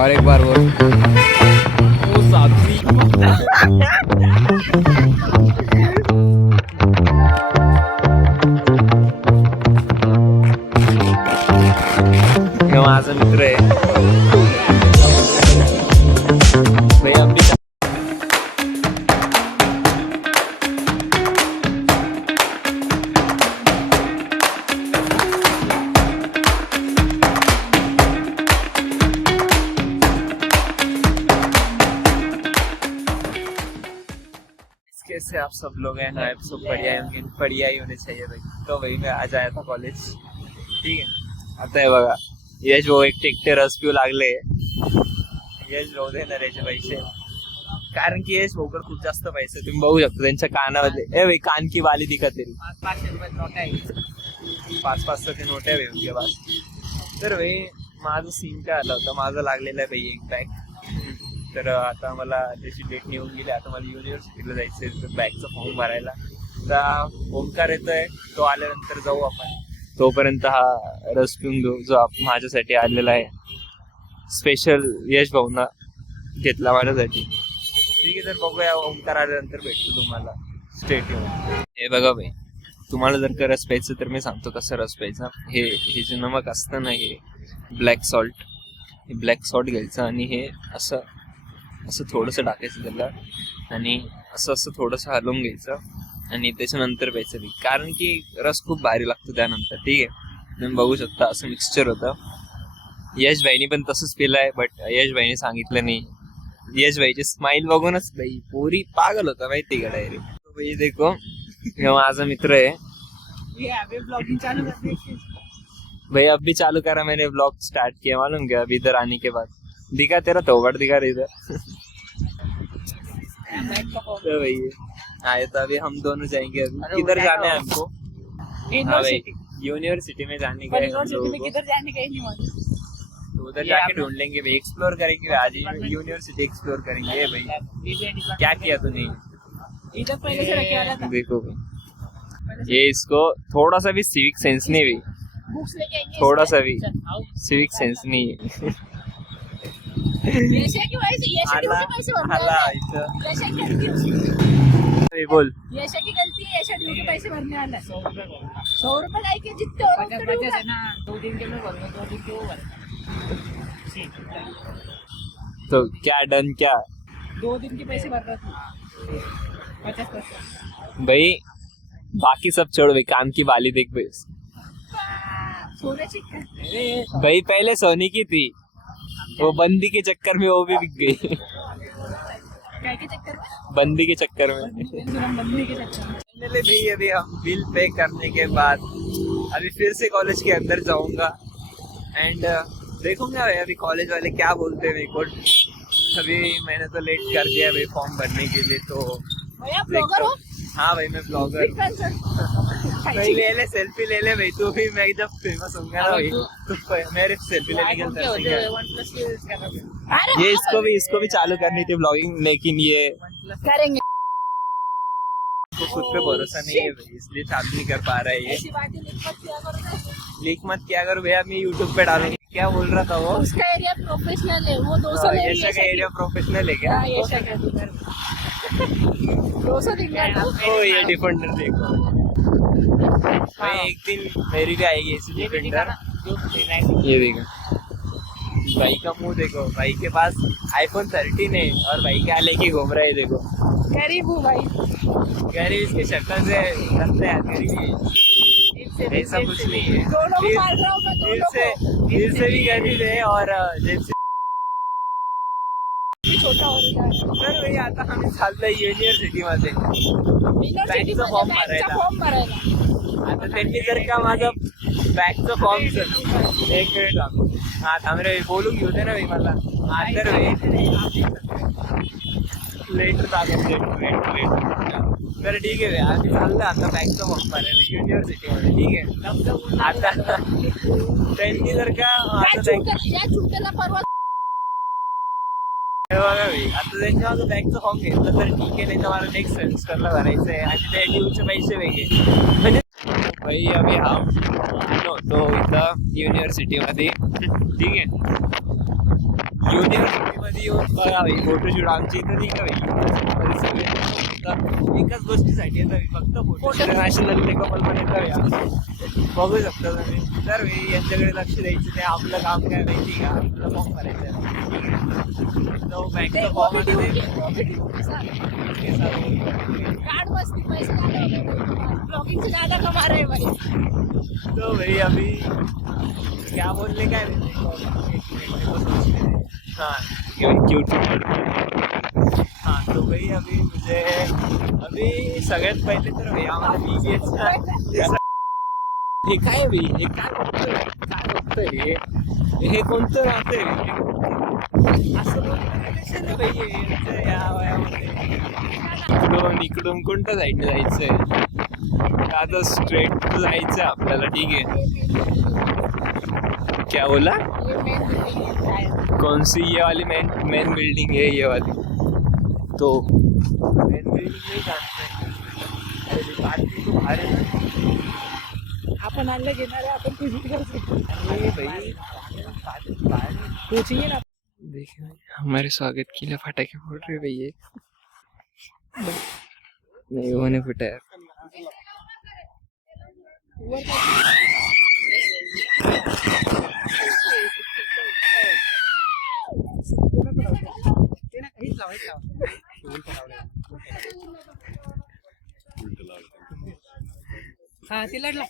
और एक बार बोल। वो साथी माझा मित्र आहे भाई. आम्ही कैसे आप सब लोग हैं ना, आप सब बढ़िया होंगे, बढ़िया ही होने चाहिए भाई. तो भाई मैं आज आया था कॉलेज, ठीक है. आता आहे बघा यश भाऊ एक टेकटे रस पिऊ लागले. यश भाऊ देणार याचे पैसे, कारण की यश भाऊकर खूप जास्त पैसे तुम्ही बघू शकता त्यांच्या कानामध्ये. ए भाई कान की वाली दिखत तरी 500 रुपये नोट आहे, 500 चे नोट आहे उनके पास. तर भाई माझं सीन काय आलं होतं, माझं लागलेलं आहे भाई एक बॅग. तर आता मला त्याची डेट निघून गेली. आता मला युनिव्हर्सिटीला जायचं आहे बॅगचा फॉर्म भरायला. तर ओंकार येतोय, तो आल्यानंतर जाऊ आपण. तोपर्यंत हा रस पिऊन घेऊ जो माझ्यासाठी आलेला आहे, स्पेशल यश भाऊना घेतला माझ्यासाठी. ठीक आहे, तर बघूया ओंकार आल्यानंतर भेटतो तुम्हाला. स्टेट हे बघा भाई, तुम्हाला जर का रस प्यायचं तर मी सांगतो कसं रस प्यायचा. हे जे नमक असतं ना, हे ब्लॅक सॉल्ट, हे ब्लॅक सॉल्ट घ्यायचं आणि हे असं असं थोडंसं टाकायचं त्याला आणि असं असं थोडंसं हलवून घ्यायचं आणि त्याच्यानंतर प्यायचं. कारण की रस खूप भारी लागतो त्यानंतर. ठीक आहे, तुम्ही बघू शकता असं मिक्सचर होतं. यश भाईनी पण तसंच पिलं आहे, बट यश भाईने सांगितलं नाही. यश भाईची स्माइल बघूनच भाई पोरी पागल होता माहिती का डायरेक्ट. तो भाई देखो हे माझा मित्र आहे भाई. अब भी चालू करा मैंने ब्लॉग स्टार्ट किया, मालूम क्या अभी इधर आने के बाद. दिखा तेरा थोबड़ दिखा रही इधर. तो भाई आए तो अभी हम दोनों जाएंगे. अभी किधर जाना है हमको? हाँ भाई यूनिवर्सिटी में जाने का है हम लोगों को. किधर जाने का ही नहीं मालूम. तो उधर जाके ढूंढ लेंगे भाई, एक्सप्लोर करेंगे आज ही. यूनिवर्सिटी एक्सप्लोर करेंगे भाई. क्या किया तूने? इधर पहले से रखे वाला था. देखो भाई ये इसको थोड़ा सा भी सिविक सेंस नहीं भी, बुक्स लेके आएंगे. थोड़ा सा भी सिविक सेंस नहीं है. यशा की पैसे आला इथं यशा की गलती है. बोल. यशा की गलती है, यशा ड्यू के पैसे भरने वाला है. 100 रुपए लाए के जितने और उतने ड्यू है ना. 2 दिन के मैं भरूंगा, 2 दिन के वो भरूंगा. तो क्या डन क्या 2 दिन के पैसे भर रहा था 50%. भाई, बाकी सब छोड़ भाई, काम की बाली देख भाई. सोने चिक्का भाई पहले सोने की थी, वो बंदी के चक्कर में वो भी बिक गई. क्या के चक्कर में? बंदी के चक्कर में. बंदी के चक्कर में. फाइनली भाई अभी हम बिल पे करने के बाद अभी फिर से कॉलेज के अंदर जाऊंगा एंड देखूंगा भाई अभी कॉलेज वाले क्या बोलते हैं मेरे को. अभी मैंने तो लेट कर दिया भाई फॉर्म भरने के लिए. तो भैया ब्लॉगर हो? हाँ भाई मैं ब्लॉगर. भाई ले ले सेल्फी ले ले भाई तू भी. मैं जब फेमस होऊंगा ना भाई तो मेरे सेल्फी लेने के लिए. ये इसको भी चालू करनी थी ब्लॉगिंग, लेकिन ये करेंगे. तो खुद पे भरोसा नहीं है भाई, इसलिए चालू नहीं कर पा रहा है ये. ऐसी बातें लीक मत किया करो भैया, मैं यूट्यूब पे डालूंगी. क्या बोल रहा था वो? उसका एरिया प्रोफेशनल है, वो 200 ले यशा का एरिया प्रोफेशनल है क्या? हाँ, यशा का 200 देंगे. ओ ये डिफेंडर देखो भाई, एक दिन मेरी भी आएगी ऐसी डिफेंडर. ये देखो भाई का मुंह देखो, भाई के पास iPhone 13 है और भाई क्या लेके घूम रहा है. देखो गरीब हूँ भाई. गरीब इसकी शक्ल से लगता है गरीब, ऐसा कुछ नहीं है. दोनों को मार रहा हूँ मैं, दिल से भी गरीब है और जेब से छोटा हो रहा है. तर भाई आता आम्ही चाललोय युनिव्हर्सिटी मध्ये. युनिव्हर्सिटी फॉर्म मध्ये भरायला. फॉर्म भरायला. आता त्यांनी जर का माझं बॅगचं फॉर्म एक मिनिट थांब. हा थांब रे, बोलू घेऊ दे ना भाई मला. हा तर लेटर तर ठीक आहे. आम्ही चाललो आता बॅगचं फॉर्म भरायला युनिव्हर्सिटी मध्ये. ठीक आहे, आता त्यांनी जर का या चुकीला परवा बघा भाई, आता त्यांच्या माझं बॅगचं फॉर्म घेतलं तर ठीक आहे, नाही तर मला नेक्स्ट सेमिस्टरला भरायचं आहे आणि त्या ड्यूचे पैसे वेगळे. म्हणजे भाई अभी हम आलो तो इथं युनिव्हर्सिटीमध्ये. ठीक आहे, युनिव्हर्सिटी मध्ये येऊन बघा भाई फोटोशूट आमची इथं नाही का भाई युनिव्हर्सिटी मध्ये सगळे फक्त एकाच गोष्टीसाठी येतात फक्त फोटो नॅशनल लेवल पण येतात बघू शकता तुम्ही. तर भाई यांच्याकडे लक्ष द्यायचं नाही. आपलं काम काय माहिती का, आपलं फॉर्म भरायचं तो बँकचा फॉर्म कार्ड मस्ती पैसे ब्लॉगिंग से ज्यादा कमा रहे भाई. तो भाई अभी क्या बोलने का है हाँ क्यूट. हाँ तो भाई अभी सगळ्यात पहिले तर भाई आम्हाला BBS हे काय भाई हे काय बघतोय हे कोणतं राहतंय असं बोलतो भाई या वयामध्ये इकडून कोणत्या साईडने जायचंय आता स्ट्रेट जायचंय आपल्याला. ठीक आहे क्या बोला कौन सी ये वाली मेन बिल्डिंग है ये वाली तो मेन बिल्डिंग नहीं जानते अरे पार्टी तो बाहर है ना आपण आणलं घेणार आहे आपण विजिट करू शकतो. अरे भाई तो चाहिए ना. देखिए हमारे स्वागत के लिए फटाके फोड़ रहे भैया नहीं वो नहीं फुटा यार. हा ती लढला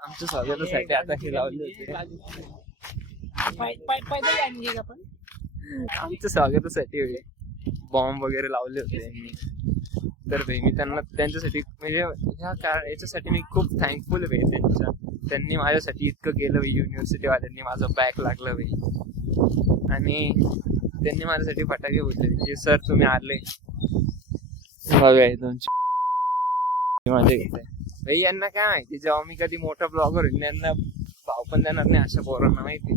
आमच्या स्वागतासाठी आता हे लावले होते पैदल आणली आपण. आमच्या स्वागतासाठी बॉम्ब वगैरे लावले होते यांनी. तर भाई मी त्यांच्यासाठी म्हणजे याच्यासाठी मी खूप थँकफुल आहे भाई त्यांनी माझ्यासाठी इतकं केलं भाई. युनिव्हर्सिटी वाल्यांनी माझं बॅक लागलं भाई आणि त्यांनी माझ्यासाठी फटाके बोलले की सर तुम्ही आले बघा दोन माझे घेत भाई. यांना काय माहिती जेव्हा मी कधी मोठा ब्लॉगर होईल यांना भाव पण देणार नाही अशा पोरांना माहिती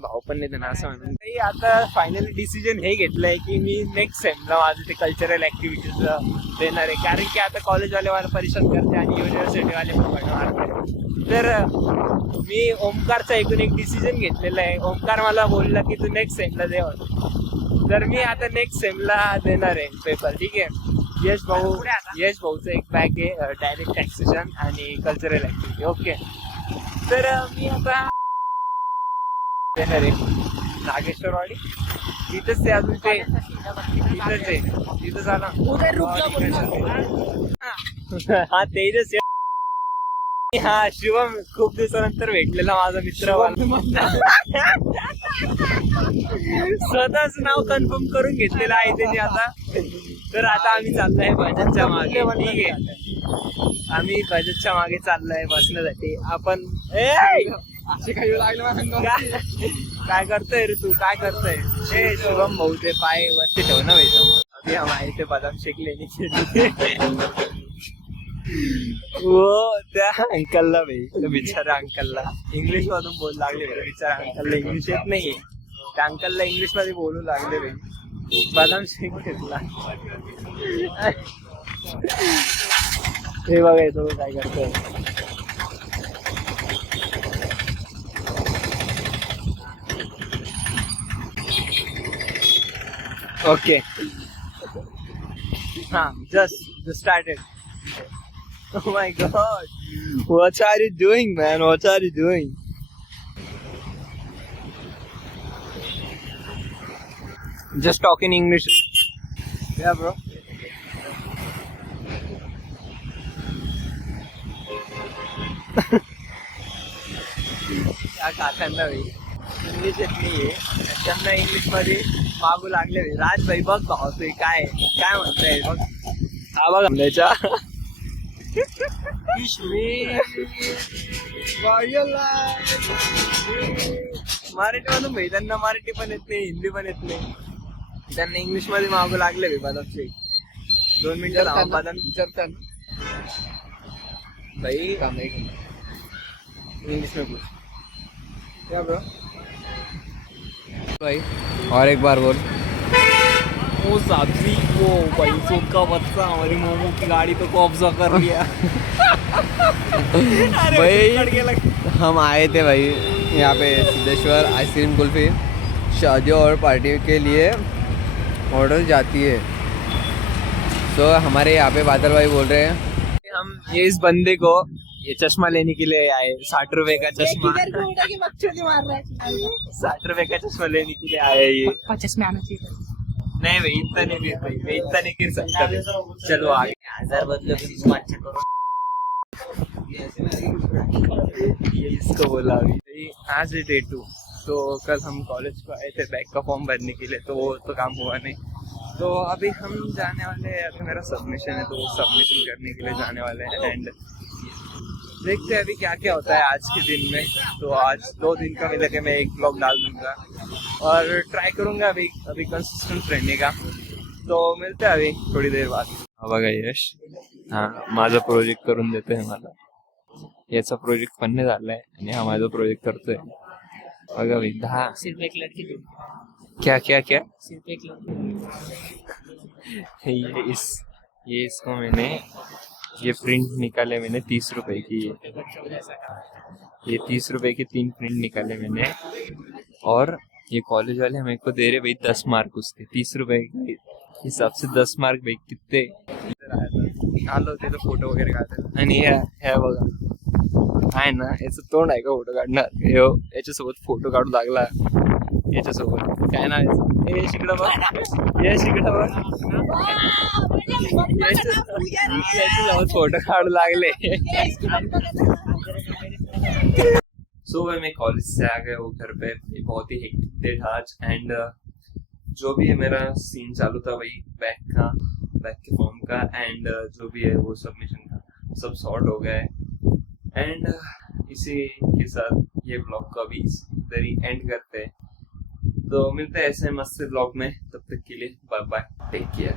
भाव पण नाही देणार असं म्हणून. आता फायनली डिसिजन हे घेतलंय की मी नेक्स्ट सेमला माझं ते कल्चरल ऍक्टिव्हिटीज देणार आहे कारण की आता कॉलेजवाले मला परेशान करते आणि युनिव्हर्सिटीवाले पण मारते. तर मी ओमकारचा एक डिसिजन घेतलेला आहे. ओमकार मला बोलला की तू नेक्स्ट सेमला दे तर मी आता नेक्स्ट सेमला देणार आहे पेपर. ठीक आहे यश भाऊचं एक बॅक आहे डायरेक्ट टॅक्सेशन आणि कल्चरल ऍक्टिव्हिटी. ओके तर मी आता देणार आहे नागेश्वरवाडी तिथंच ते अजून ते तिथंच आहे तिथं झाला हा तेजस हा शिवम खूप दिवसानंतर भेटलेला माझा मित्र स्वतःच नाव कन्फर्म करून घेतलेलं आहे त्याने आता. तर आता आम्ही चाललोय भजनच्या मागे. ठीक आहे आम्ही भजनच्या मागे चाललोय बसण्यासाठी. आपण काय करतोय रे तू काय करतोय हे शुभम भाऊ ते पाय वरती ठेव ना भाई समोर. अभी हम आए थे बदाम शेक लेने के लिए वो त्या अंकलला भाई त्या बिचारा अंकलला इंग्लिश मधून बोलू लागले भाई. बिचारा अंकलला इंग्लिश येत नाहीये त्या अंकलला इंग्लिश मध्ये बोलू लागले भाई. बदाम शेक घेतला हे बघायचो काय करतोय. Okay. Just started. Oh my God. What are you doing, man? What are you doing? Just talk in English. Yeah, bro. क्या काकांना भाई इंग्लिश येत नाहीये त्यांना इंग्लिश मध्ये मागू लागले. राज भाई बघ भाव ते काय म्हणताय बघ हा बघ त्याच्या मराठी मधून भाई त्यांना मराठी पण येत नाही हिंदी पण येत नाही त्यांना इंग्लिश मध्ये मागू लागले भाई. बदामचे 2 मिनिटं लावा बदाम विचारतात भाई इंग्लिश में पूछ क्या ब्रो भाई और एक बार बोल। वो सब्जी वो पैसों का बच्चा हमारी मोमो की गाड़ी तो कब्जा कर लिया। भाई हम आए थे भाई यहाँ पे सिद्धेश्वर आइसक्रीम कुल्फी, शादियों और पार्टी के लिए ऑर्डर जाती है। तो हमारे यहाँ पे बादल भाई बोल रहे हैं हम ये इस बंदे को ये चश्मा लेने के लिए आए, 60 रुपए का चश्मा, किधर घूमने की बकचोदी मार रहा है 60 रुपए का चश्मा लेने के लिए आया ये। 50 में आना चाहिए। नहीं भाई इतना नहीं गिर भाई, मैं इतना नहीं गिर सकता भाई। चलो आगे 1000 बदलो इसको अच्छा करो। ये इसको बोला अभी आज है डे 2, तो कल हम कॉलेज को आए थे बैक का फॉर्म भरने के लिए, तो वो तो काम हुआ नहीं। तो अभी हम जाने वाले हैं, अभी मेरा सबमिशन है तो वो सबमिशन करने के लिए जाने वाले हैं। एंड देखते हैं अभी क्या क्या होता है आज के दिन में। तो आज 2 दिन का मिला के मैं एक ब्लॉग डाल दूंगा और ट्राय करूंगा अभी कंसिस्टेंट रहने का। तो मिलते हैं अभी थोडी देर बाद। बघा यश, हा माझा प्रोजेक्ट करून देतोय मला, याचा प्रोजेक्ट पण नाही झालाय आणि हा माझा प्रोजेक्ट करतोय। बघा भाई 10 सिर्फ एक लड़की दो, क्या क्या क्या सिर्फ एक लड़की। ये इसको मैंने ये प्रिंट निकाले मैंने 30 रुपए की, ये 30 रुपए की 3 प्रिंट निकाले मैंने। और ये कॉलेज वाले हमें को दे रहे भाई 10 मार्क उसके, 30 रुपए के हिसाब से 10 मार्क भाई कितने। आलो ते फोटो वगैरे काढतात आणि ह्या बघा आहे ना, याचं तोंड आहे का फोटो काढणार, याच्यासोबत फोटो काढू लागला याच्यासोबत, काय नाव याचं, हे शिकडं बघ, हे शिकडं बघ, याच्यासोबत फोटो काढू लागले। सो भाई मैं कॉलेज से आ गया वो घर पे, बहुत ही हेक्टिक डे था आज। एंड जो भी है मेरा सीन चालू था वही बैक के फॉर्म का, एंड जो भी है वो सबमिशन का सब सॉर्ट हो गया है। एंड इसी के साथ ये ब्लॉग को अभी इधर ही एंड करते हैं। तो मिलते हैं ऐसे मस्त ब्लॉग में, तब तक के लिए बाय बाय, टेक केयर।